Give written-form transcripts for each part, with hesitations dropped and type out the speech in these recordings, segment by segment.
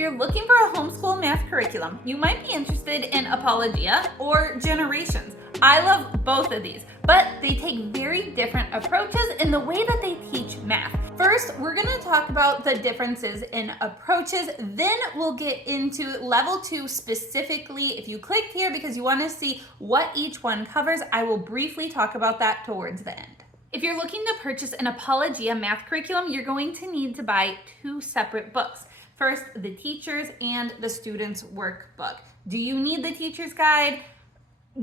you're looking for a homeschool math curriculum, you might be interested in Apologia or Generations. I love both of these, but they take very different approaches in the way that they teach math. First, we're gonna talk about the differences in approaches, then we'll get into level 2 specifically. If you clicked here because you wanna see what each one covers, I will briefly talk about that towards the end. If you're looking to purchase an Apologia math curriculum, you're going to need to buy 2 separate books. First, the teacher's and the student's workbook. Do you need the teacher's guide?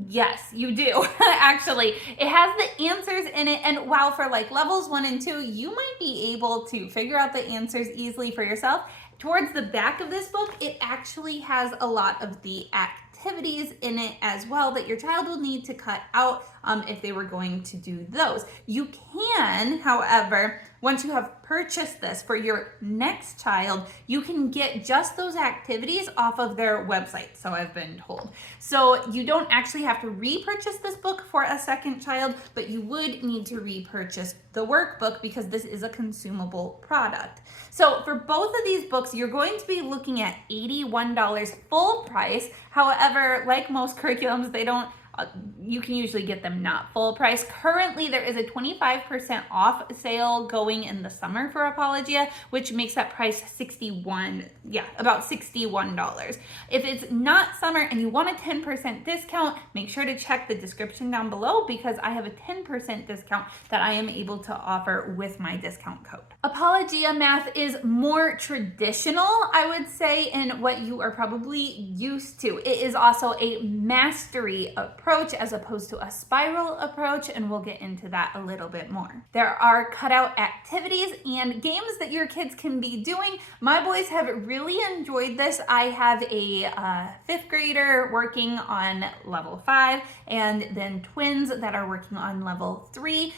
Yes, you do. Actually, it has the answers in it, and while for like levels 1 and 2, you might be able to figure out the answers easily for yourself. Towards the back of this book, it actually has a lot of the activities in it as well that your child will need to cut out if they were going to do those. You can, however, once you have purchased this for your next child, you can get just those activities off of their website, so I've been told. So you don't actually have to repurchase this book for a second child, but you would need to repurchase the workbook because this is a consumable product. So for both of these books, you're going to be looking at $81 full price. However, like most curriculums, they don't you can usually get them not full price. Currently, there is a 25% off sale going in the summer for Apologia, which makes that price about $61. If it's not summer and you want a 10% discount, make sure to check the description down below because I have a 10% discount that I am able to offer with my discount code. Apologia math is more traditional, I would say, in what you are probably used to. It is also a mastery approach as opposed to a spiral approach, and we'll get into that a little bit more. There are cutout activities and games that your kids can be doing. My boys have really enjoyed this. I have a 5th grader working on level 5 and then twins that are working on level 3.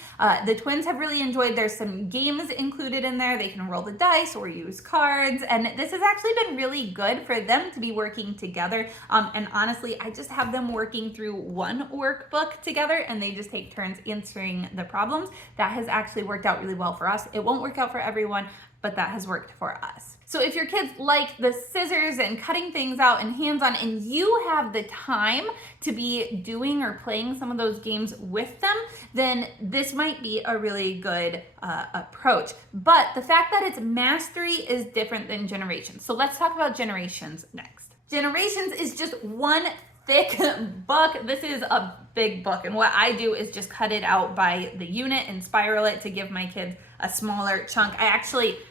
The twins have really enjoyed. There's some games included in there. They can roll the dice or use cards, and this has actually been really good for them to be working together. And honestly, I just have them working through one workbook together and they just take turns answering the problems. That has actually worked out really well for us. It won't work out for everyone, but that has worked for us. So if your kids like the scissors and cutting things out and hands-on, and you have the time to be doing or playing some of those games with them, then this might be a really good approach. But the fact that it's mastery is different than Generations. So let's talk about Generations next. Generations is just one thick book. This is a big book, and what I do is just cut it out by the unit and spiral it to give my kids a smaller chunk.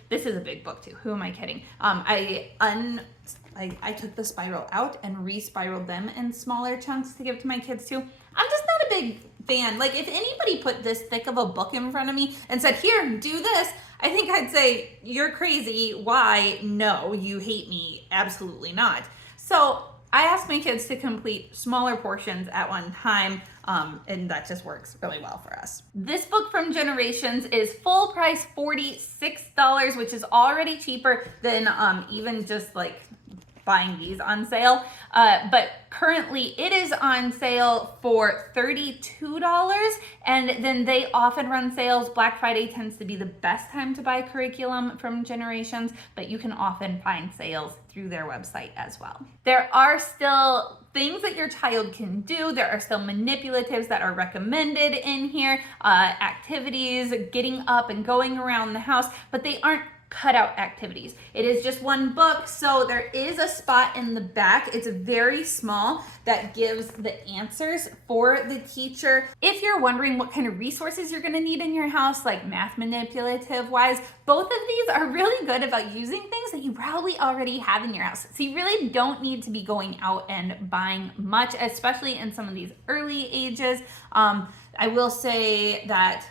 This is a big book too. Who am I kidding? I took the spiral out and re-spiraled them in smaller chunks to give to my kids too. I'm just not a big fan. Like, if anybody put this thick of a book in front of me and said, here, do this, I think I'd say, you're crazy. Why? No, you hate me. Absolutely not. So I ask my kids to complete smaller portions at one time, and that just works really well for us. This book from Generations is full price $46, which is already cheaper than even just like buying these on sale. But currently it is on sale for $32, and then they often run sales. Black Friday tends to be the best time to buy curriculum from Generations, but you can often find sales through their website as well. There are still things that your child can do. There are still manipulatives that are recommended in here, activities, getting up and going around the house, but they aren't cutout activities. It is just one book, so there is a spot in the back. It's very small that gives the answers for the teacher. If you're wondering what kind of resources you're going to need in your house, like math manipulative wise, both of these are really good about using things that you probably already have in your house. So you really don't need to be going out and buying much, especially in some of these early ages. I will say that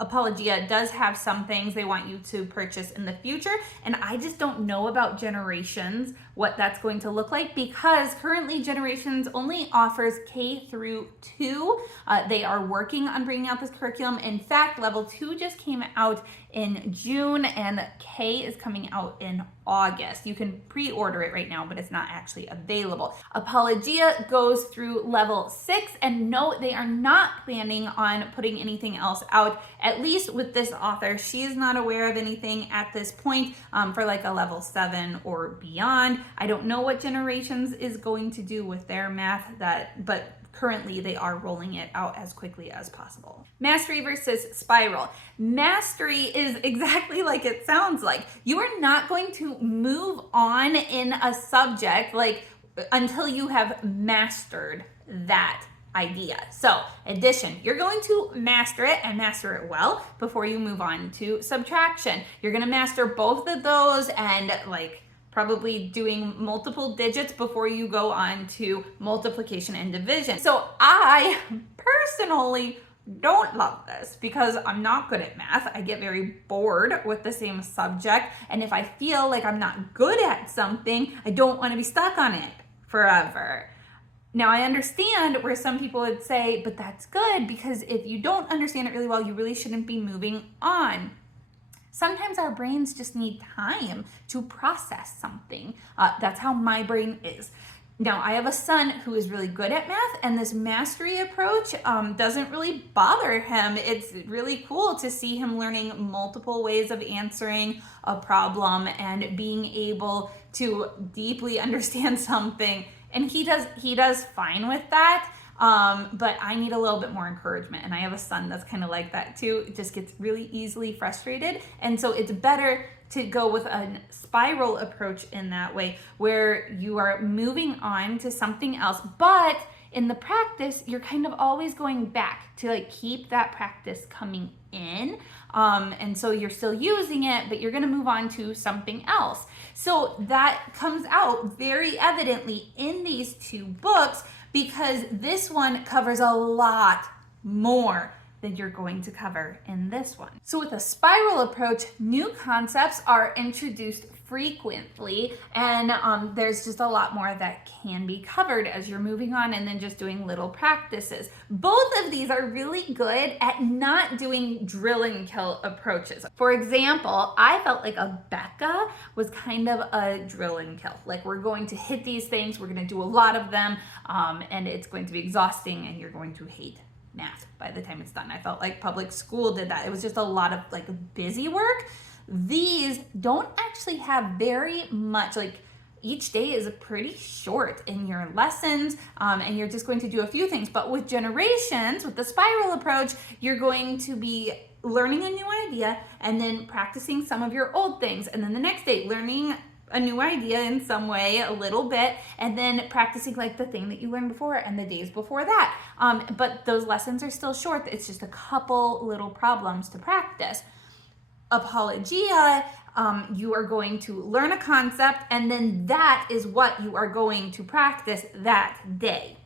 Apologia does have some things they want you to purchase in the future, and I just don't know about Generations, what that's going to look like, because currently Generations only offers K through 2. They are working on bringing out this curriculum. In fact, level 2 just came out in June, and K is coming out in August. You can pre-order it right now, but it's not actually available. Apologia goes through level 6, and no, they are not planning on putting anything else out, at least with this author. She is not aware of anything at this point for like a level 7 or beyond. I don't know what Generations is going to do with their math, but currently they are rolling it out as quickly as possible. Mastery versus spiral. Mastery is exactly like it sounds like. You are not going to move on in a subject until you have mastered that idea. So addition, you're going to master it and master it well before you move on to subtraction. You're going to master both of those and probably doing multiple digits before you go on to multiplication and division. So I personally don't love this because I'm not good at math. I get very bored with the same subject. And if I feel like I'm not good at something, I don't want to be stuck on it forever. Now, I understand where some people would say, but that's good because if you don't understand it really well, you really shouldn't be moving on. Sometimes our brains just need time to process something. That's how my brain is. Now, I have a son who is really good at math, and this mastery approach doesn't really bother him. It's really cool to see him learning multiple ways of answering a problem and being able to deeply understand something. And he does fine with that. But I need a little bit more encouragement, and I have a son that's kind of like that too. It just gets really easily frustrated, and so it's better to go with a spiral approach in that way where you are moving on to something else, but in the practice you're kind of always going back to keep that practice coming in, and so you're still using it, but you're going to move on to something else. So that comes out very evidently in these two books, because this one covers a lot more than you're going to cover in this one. So with a spiral approach, new concepts are introduced frequently, and there's just a lot more that can be covered as you're moving on and then just doing little practices. Both of these are really good at not doing drill and kill approaches. For example, I felt like a Becca was kind of a drill and kill. We're going to hit these things, we're going to do a lot of them, and it's going to be exhausting and you're going to hate math by the time it's done. I felt like public school did that. It was just a lot of busy work. These don't actually have very much, each day is pretty short in your lessons, and you're just going to do a few things. But with Generations, with the spiral approach, you're going to be learning a new idea and then practicing some of your old things. And then the next day, learning a new idea in some way, a little bit, and then practicing the thing that you learned before and the days before that. But those lessons are still short. It's just a couple little problems to practice. Apologia, you are going to learn a concept, and then that is what you are going to practice that day.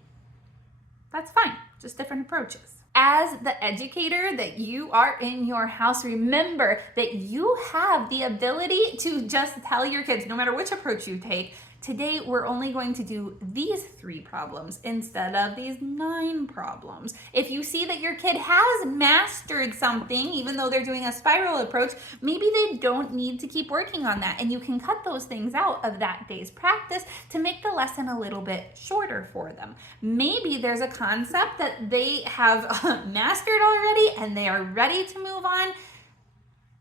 That's fine, just different approaches. As the educator that you are in your house, remember that you have the ability to just tell your kids, no matter which approach you take, today we're only going to do these 3 problems instead of these 9 problems. If you see that your kid has mastered something, even though they're doing a spiral approach, maybe they don't need to keep working on that, and you can cut those things out of that day's practice to make the lesson a little bit shorter for them. Maybe there's a concept that they have mastered already and they are ready to move on.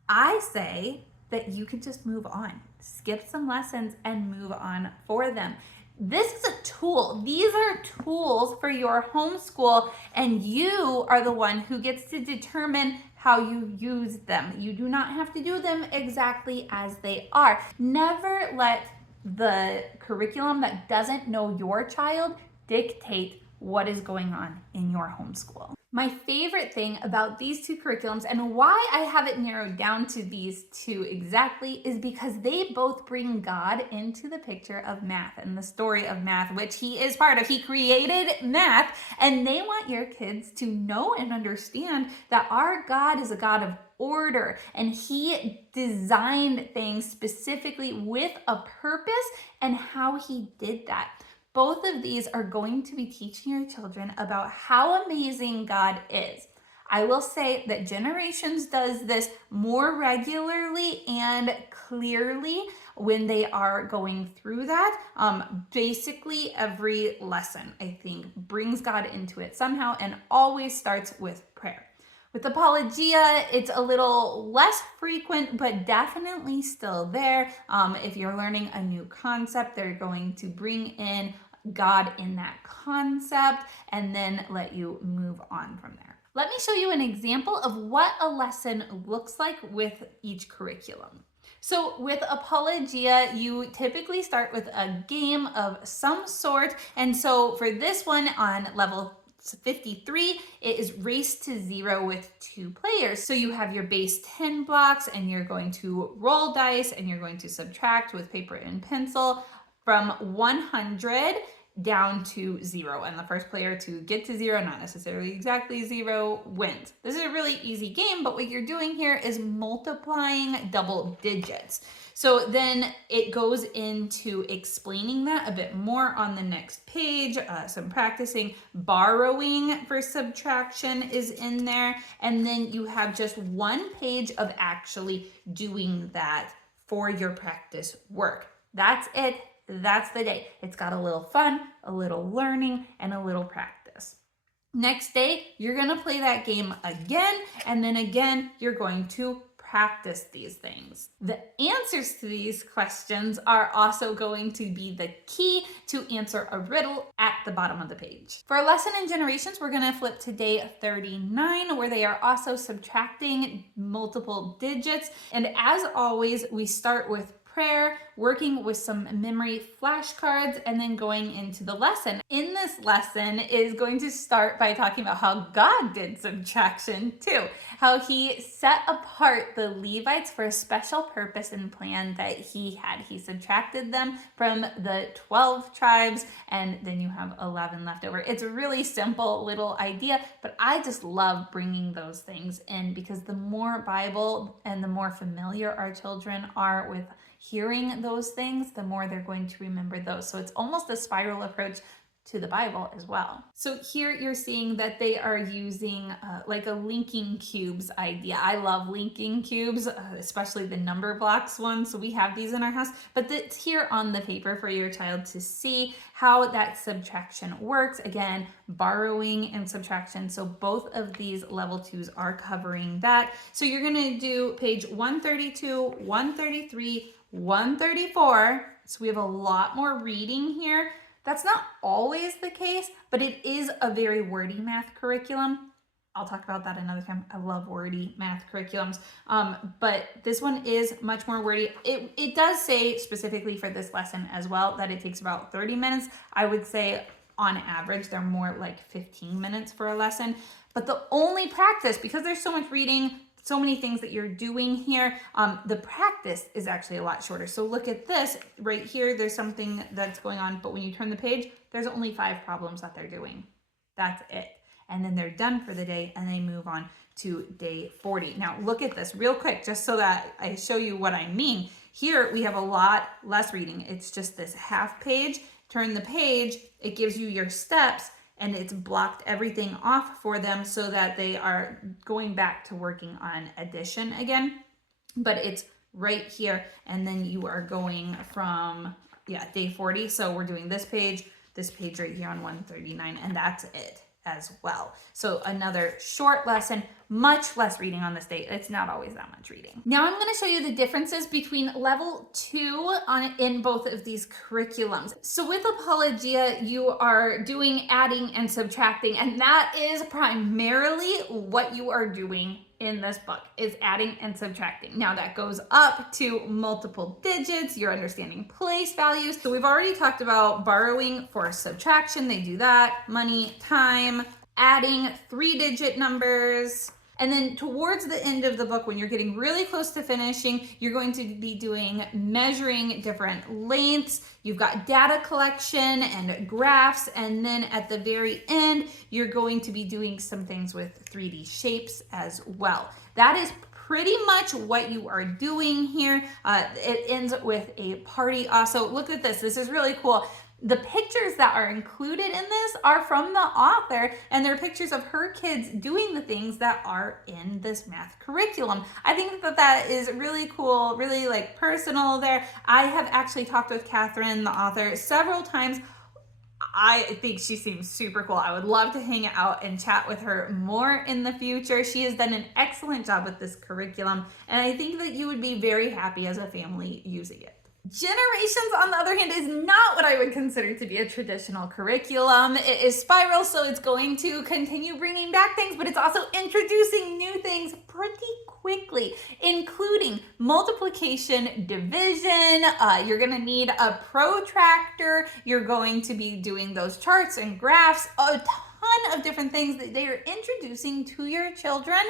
I say that you can just move on. Skip some lessons and move on for them. This is a tool. These are tools for your homeschool, and you are the one who gets to determine how you use them. You do not have to do them exactly as they are. Never let the curriculum that doesn't know your child dictate what is going on in your homeschool. My favorite thing about these 2 curriculums, and why I have it narrowed down to these 2 exactly, is because they both bring God into the picture of math and the story of math, which He is part of. He created math, and they want your kids to know and understand that our God is a God of order, and He designed things specifically with a purpose and how He did that. Both of these are going to be teaching your children about how amazing God is. I will say that Generations does this more regularly and clearly when they are going through that. Basically every lesson, I think, brings God into it somehow and always starts with prayer. With Apologia, it's a little less frequent, but definitely still there. If you're learning a new concept, they're going to bring in God in that concept and then let you move on from there. Let me show you an example of what a lesson looks like with each curriculum. So with Apologia, you typically start with a game of some sort. And so for this one on level 53, it is race to zero with 2 players. So you have your base 10 blocks and you're going to roll dice and you're going to subtract with paper and pencil from 100 down to 0. And the first player to get to 0, not necessarily exactly 0, wins. This is a really easy game, but what you're doing here is multiplying double digits. So then it goes into explaining that a bit more on the next page. Some practicing. Borrowing for subtraction is in there. And then you have just 1 page of actually doing that for your practice work. That's it. That's the day. It's got a little fun, a little learning, and a little practice. Next day, you're going to play that game again, and then again, you're going to practice these things. The answers to these questions are also going to be the key to answer a riddle at the bottom of the page. For a lesson in Generations, we're going to flip to day 39, where they are also subtracting multiple digits. And as always, we start with prayer, working with some memory flashcards, and then going into the lesson. In this lesson is going to start by talking about how God did subtraction too, how he set apart the Levites for a special purpose and plan that he had. He subtracted them from the 12 tribes, and then you have 11 left over. It's a really simple little idea, but I just love bringing those things in because the more Bible and the more familiar our children are with hearing those things, the more they're going to remember those. So it's almost a spiral approach to the Bible as well. So here you're seeing that they are using like a linking cubes idea. I love linking cubes, especially the number blocks one. So we have these in our house, but it's here on the paper for your child to see how that subtraction works. Again, borrowing and subtraction. So both of these level 2s are covering that. So you're gonna do page 132, 133, 134. So we have a lot more reading here. That's not always the case, but it is a very wordy math curriculum. I'll talk about that another time. I love wordy math curriculums. But this one is much more wordy. It does say specifically for this lesson as well that it takes about 30 minutes. I would say on average, they're more like 15 minutes for a lesson. But the only practice, because there's so much reading, so many things that you're doing here, the practice is actually a lot shorter. So look at this right here. There's something that's going on, but when you turn the page, there's only 5 problems that they're doing. That's it. And then they're done for the day and they move on to day 40. Now look at this real quick, just so that I show you what I mean. Here we have a lot less reading. It's just this half page. Turn the page, it gives you your steps, and it's blocked everything off for them so that they are going back to working on addition again. But it's right here, and then you are going from, day 40. So we're doing this page right here on 139, and that's it as well. So another short lesson, much less reading on this day. It's not always that much reading. Now I'm going to show you the differences between level 2 in both of these curriculums. So with Apologia, you are doing adding and subtracting, and that is primarily what you are doing in this book, is adding and subtracting. Now that goes up to multiple digits. You're understanding place values. So we've already talked about borrowing for subtraction. They do that. Money, time, adding 3-digit numbers. And then towards the end of the book, when you're getting really close to finishing, you're going to be doing measuring different lengths. You've got data collection and graphs. And then at the very end, you're going to be doing some things with 3D shapes as well. That is pretty much what you are doing here. It ends with a party also. Look at this. This is really cool. The pictures that are included in this are from the author, and they're pictures of her kids doing the things that are in this math curriculum. I think that that is really cool, really like personal there. I have actually talked with Catherine, the author, several times. I think she seems super cool. I would love to hang out and chat with her more in the future. She has done an excellent job with this curriculum, and I think that you would be very happy as a family using it. Generations, on the other hand, is not what I would consider to be a traditional curriculum. It is spiral, so it's going to continue bringing back things, but it's also introducing new things pretty quickly, including multiplication, division. You're going to need a protractor. You're going to be doing those charts and graphs, a ton of different things that they are introducing to your children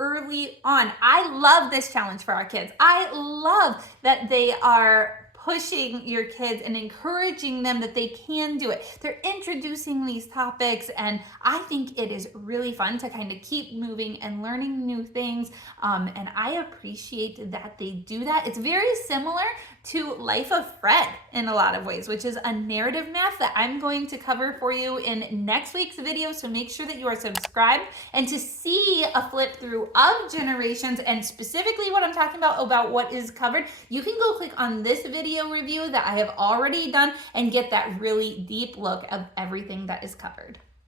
early on. I love this challenge for our kids. I love that they are pushing your kids and encouraging them that they can do it. They're introducing these topics, and I think it is really fun to kind of keep moving and learning new things, and I appreciate that they do that. It's very similar to Life of Fred in a lot of ways, which is a narrative math that I'm going to cover for you in next week's video, so make sure that you are subscribed. And to see a flip through of Generations, and specifically what I'm talking about what is covered, you can go click on this video review that I have already done and get that really deep look of everything that is covered.